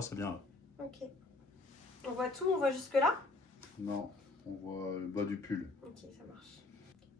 caméra, c'est bien là. Ok. On voit tout, on voit jusque là? Non, on voit le bas du pull. Ok, ça marche.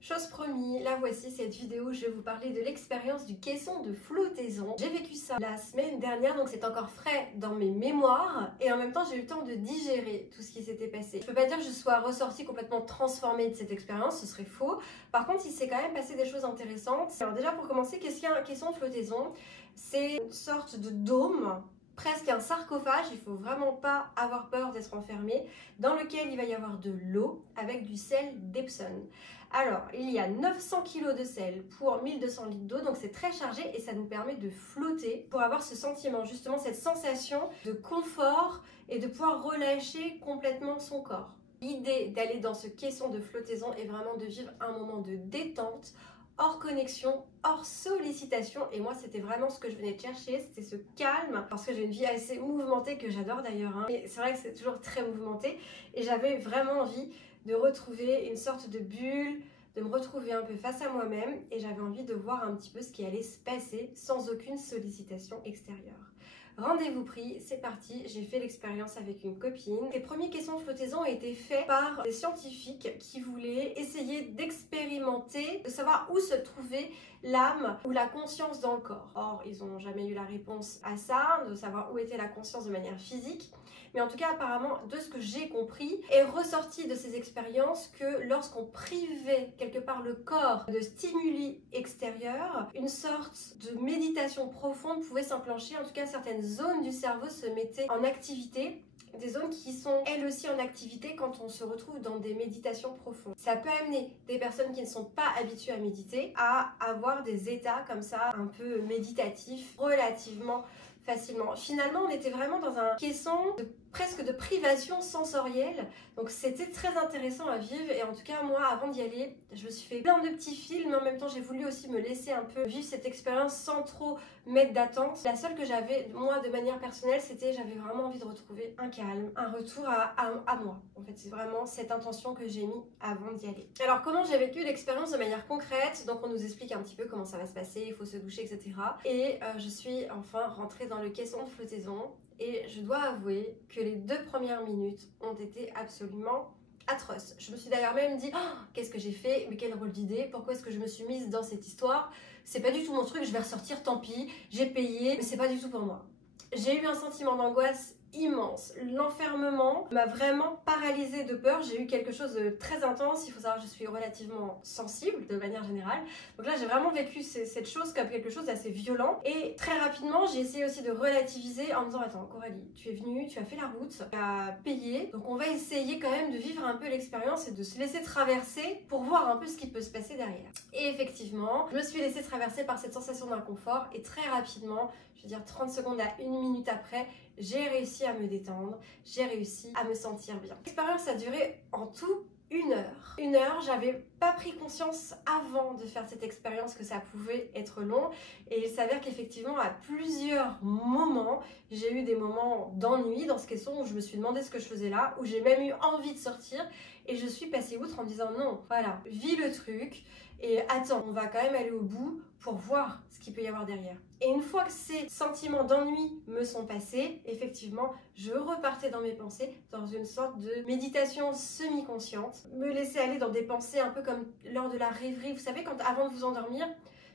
Chose promis, la voici cette vidéo, je vais vous parler de l'expérience du caisson de flottaison. J'ai vécu ça la semaine dernière, donc c'est encore frais dans mes mémoires et en même temps j'ai eu le temps de digérer tout ce qui s'était passé. Je peux pas dire que je sois ressortie complètement transformée de cette expérience, ce serait faux. Par contre, il s'est quand même passé des choses intéressantes. Alors déjà pour commencer, qu'est-ce qu'un caisson de flottaison? C'est une sorte de dôme, presque un sarcophage, il faut vraiment pas avoir peur d'être enfermé, dans lequel il va y avoir de l'eau avec du sel d'Epsom. Alors, il y a 900 kg de sel pour 1200 litres d'eau, donc c'est très chargé et ça nous permet de flotter pour avoir ce sentiment, justement cette sensation de confort et de pouvoir relâcher complètement son corps. L'idée d'aller dans ce caisson de flottaison est vraiment de vivre un moment de détente, hors connexion, hors sollicitation, et moi c'était vraiment ce que je venais de chercher, c'était ce calme, parce que j'ai une vie assez mouvementée que j'adore d'ailleurs, hein. Et c'est vrai que c'est toujours très mouvementé et j'avais vraiment envie de retrouver une sorte de bulle, de me retrouver un peu face à moi-même et j'avais envie de voir un petit peu ce qui allait se passer sans aucune sollicitation extérieure. Rendez-vous pris, c'est parti, j'ai fait l'expérience avec une copine. Les premiers caissons de flottaison ont été faits par des scientifiques qui voulaient essayer d'expérimenter, de savoir où se trouvait l'âme ou la conscience dans le corps. Or, ils n'ont jamais eu la réponse à ça, de savoir où était la conscience de manière physique. Mais en tout cas, apparemment, de ce que j'ai compris, est ressorti de ces expériences que lorsqu'on privait quelque part le corps de stimuli extérieurs, une sorte de méditation profonde pouvait s'enclencher. En tout cas, certaines zones du cerveau se mettaient en activité. Des zones qui sont elles aussi en activité quand on se retrouve dans des méditations profondes. Ça peut amener des personnes qui ne sont pas habituées à méditer à avoir des états comme ça un peu méditatifs relativement facilement. Finalement, on était vraiment dans un caisson presque de privation sensorielle, donc c'était très intéressant à vivre. Et en tout cas moi, avant d'y aller, je me suis fait plein de petits films, mais en même temps j'ai voulu aussi me laisser un peu vivre cette expérience sans trop mettre d'attente. La seule que j'avais moi de manière personnelle, c'était j'avais vraiment envie de retrouver un calme, un retour à moi. En fait, c'est vraiment cette intention que j'ai mis avant d'y aller. Alors comment j'ai vécu l'expérience de manière concrète? Donc on nous explique un petit peu comment ça va se passer, il faut se doucher, etc. Et je suis enfin rentrée dans le caisson de flottaison. Et je dois avouer que les 2 premières minutes ont été absolument atroces. Je me suis d'ailleurs même dit, oh, qu'est-ce que j'ai fait? Mais quel rôle d'idée? Pourquoi est-ce que je me suis mise dans cette histoire? C'est pas du tout mon truc, je vais ressortir, tant pis, j'ai payé, mais c'est pas du tout pour moi. J'ai eu un sentiment d'angoisse immense. L'enfermement m'a vraiment paralysée de peur. J'ai eu quelque chose de très intense. Il faut savoir que je suis relativement sensible de manière générale. Donc là, j'ai vraiment vécu cette chose comme quelque chose d'assez violent. Et très rapidement, j'ai essayé aussi de relativiser en me disant, attends, Coralie, tu es venue, tu as fait la route, tu as payé. Donc on va essayer quand même de vivre un peu l'expérience et de se laisser traverser pour voir un peu ce qui peut se passer derrière. Et effectivement, je me suis laissée traverser par cette sensation d'inconfort et très rapidement, je veux dire 30 secondes à 1 minute après, j'ai réussi à me détendre, j'ai réussi à me sentir bien. L'expérience a duré en tout 1 heure. 1 heure, j'avais pas pris conscience avant de faire cette expérience que ça pouvait être long et il s'avère qu'effectivement à plusieurs moments, j'ai eu des moments d'ennui dans ce caisson où je me suis demandé ce que je faisais là, où j'ai même eu envie de sortir et je suis passée outre en me disant non, voilà, vis le truc et attends, on va quand même aller au bout pour voir ce qu'il peut y avoir derrière. Et une fois que ces sentiments d'ennui me sont passés, effectivement, je repartais dans mes pensées, dans une sorte de méditation semi-consciente, me laisser aller dans des pensées un peu comme lors de la rêverie, vous savez, quand avant de vous endormir,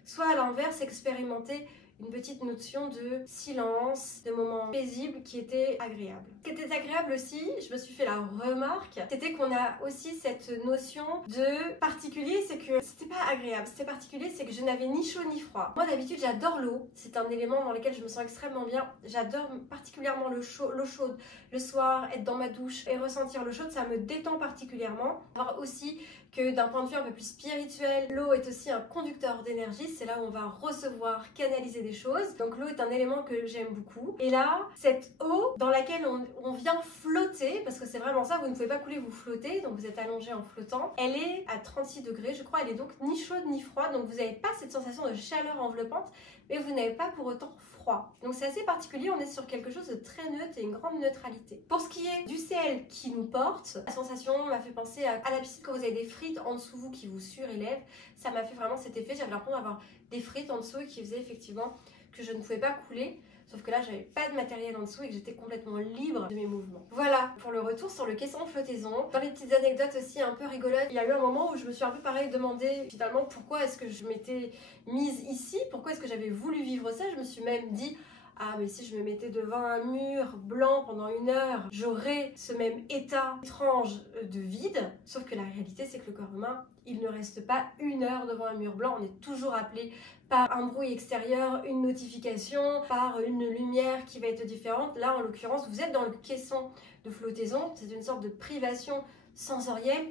soit à l'inverse, expérimenter une petite notion de silence, de moments paisibles qui étaient agréables. Ce qui était agréable aussi, je me suis fait la remarque, c'était qu'on a aussi cette notion de particulier, c'est que c'était pas agréable, c'était particulier, c'est que je n'avais ni chaud ni froid. Moi d'habitude j'adore l'eau, c'est un élément dans lequel je me sens extrêmement bien, j'adore particulièrement l'eau chaude, le soir, être dans ma douche et ressentir l'eau chaude, ça me détend particulièrement. Alors aussi que d'un point de vue un peu plus spirituel, l'eau est aussi un conducteur d'énergie, c'est là où on va recevoir, canaliser des choses. Donc l'eau est un élément que j'aime beaucoup. Et là, cette eau dans laquelle on vient flotter, parce que c'est vraiment ça, vous ne pouvez pas couler, vous flottez, donc vous êtes allongé en flottant. Elle est à 36 degrés, je crois, elle est donc ni chaude ni froide, donc vous n'avez pas cette sensation de chaleur enveloppante, mais vous n'avez pas pour autant froid. Donc c'est assez particulier, on est sur quelque chose de très neutre et une grande neutralité. Pour ce qui est du ciel qui nous porte, la sensation m'a fait penser à la piscine quand vous avez des frites en dessous vous qui vous surélèvent. Ça m'a fait vraiment cet effet, j'avais l'impression d'avoir des frites en dessous et qui faisaient effectivement que je ne pouvais pas couler. Sauf que là, j'avais pas de matériel en dessous et que j'étais complètement libre de mes mouvements. Voilà pour le retour sur le caisson de flottaison. Dans les petites anecdotes aussi un peu rigolotes, il y a eu un moment où je me suis un peu pareil demandé finalement pourquoi est-ce que je m'étais mise ici, pourquoi est-ce que j'avais voulu vivre ça. Je me suis même dit, ah mais si je me mettais devant un mur blanc pendant 1 heure, j'aurais ce même état étrange de vide. Sauf que la réalité c'est que le corps humain, il ne reste pas 1 heure devant un mur blanc, on est toujours appelé par un bruit extérieur, une notification, par une lumière qui va être différente. Là en l'occurrence, vous êtes dans le caisson de flottaison, c'est une sorte de privation sensorielle.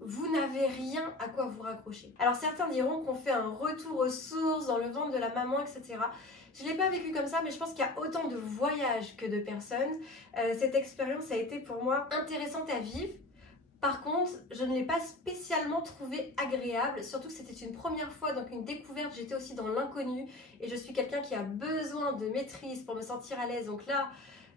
Vous n'avez rien à quoi vous raccrocher. Alors certains diront qu'on fait un retour aux sources dans le ventre de la maman, etc. Je ne l'ai pas vécu comme ça, mais je pense qu'il y a autant de voyages que de personnes. Cette expérience a été pour moi intéressante à vivre. Par contre, je ne l'ai pas spécialement trouvée agréable, surtout que c'était une première fois, donc une découverte, j'étais aussi dans l'inconnu et je suis quelqu'un qui a besoin de maîtrise pour me sentir à l'aise. Donc là,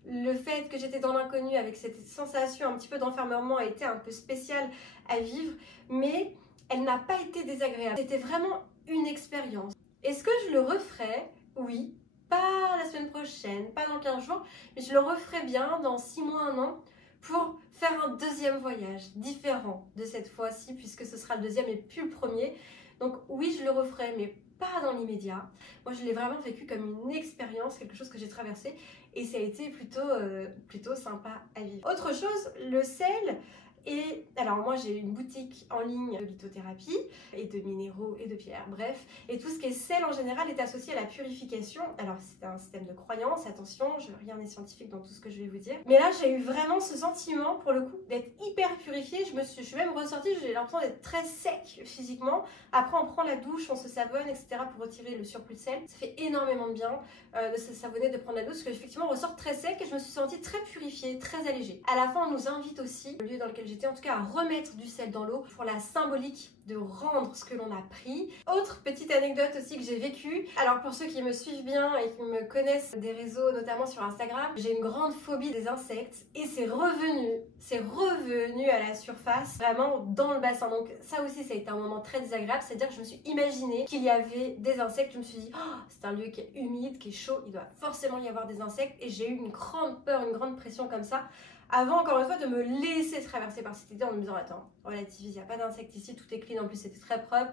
le fait que j'étais dans l'inconnu avec cette sensation un petit peu d'enfermement a été un peu spécial à vivre, mais elle n'a pas été désagréable. C'était vraiment une expérience. Est-ce que je le referais? Oui. Pas la semaine prochaine, pas dans 15 jours, mais je le referai bien dans 6 mois, 1 an, pour faire un deuxième voyage, différent de cette fois-ci, puisque ce sera le deuxième et plus le premier. Donc oui, je le referai, mais pas dans l'immédiat. Moi, je l'ai vraiment vécu comme une expérience, quelque chose que j'ai traversé, et ça a été plutôt sympa à vivre. Autre chose, le sel. Et alors moi j'ai une boutique en ligne de lithothérapie et de minéraux et de pierres, bref. Et tout ce qui est sel en général est associé à la purification. Alors c'est un système de croyance, attention, rien n'est scientifique dans tout ce que je vais vous dire. Mais là j'ai eu vraiment ce sentiment pour le coup d'être hyper purifiée. Je suis même ressortie, j'ai l'impression d'être très sec physiquement. Après on prend la douche, on se savonne, etc. pour retirer le surplus de sel. Ça fait énormément de bien de se savonner, de prendre la douche, parce qu'effectivement on ressort très sec et je me suis sentie très purifiée, très allégée. À la fin on nous invite aussi, le lieu dans lequel j'étais en tout cas, à remettre du sel dans l'eau pour la symbolique de rendre ce que l'on a pris. Autre petite anecdote aussi que j'ai vécue. Alors pour ceux qui me suivent bien et qui me connaissent des réseaux, notamment sur Instagram, j'ai une grande phobie des insectes et c'est revenu à la surface, vraiment dans le bassin. Donc ça aussi ça a été un moment très désagréable, c'est-à-dire que je me suis imaginé qu'il y avait des insectes. Je me suis dit, oh, c'est un lieu qui est humide, qui est chaud, il doit forcément y avoir des insectes, et j'ai eu une grande peur, une grande pression comme ça, avant encore une fois de me laisser traverser par cette idée en me disant, attends, relativise, il n'y a pas d'insectes ici, tout est clean, en plus c'était très propre,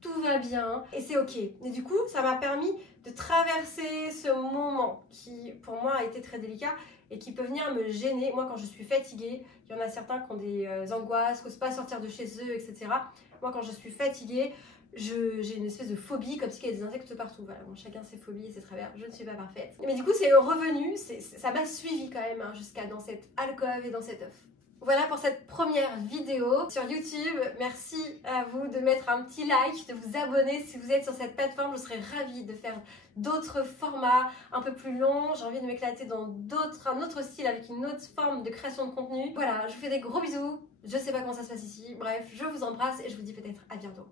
tout va bien et c'est ok. Et du coup ça m'a permis de traverser ce moment qui pour moi a été très délicat et qui peut venir me gêner. Moi quand je suis fatiguée, il y en a certains qui ont des angoisses, qui n'osent pas sortir de chez eux, etc. Moi quand je suis fatiguée, j'ai une espèce de phobie, comme s'il y avait des insectes partout. Voilà, bon, chacun ses phobies, c'est très bien, je ne suis pas parfaite. Mais du coup, c'est revenu, ça m'a suivi quand même, hein, jusqu'à dans cette alcôve et dans cet œuf. Voilà pour cette première vidéo sur YouTube. Merci à vous de mettre un petit like, de vous abonner si vous êtes sur cette plateforme. Je serais ravie de faire d'autres formats un peu plus longs. J'ai envie de m'éclater dans un autre style avec une autre forme de création de contenu. Voilà, je vous fais des gros bisous. Je sais pas comment ça se passe ici. Bref, je vous embrasse et je vous dis peut-être à bientôt.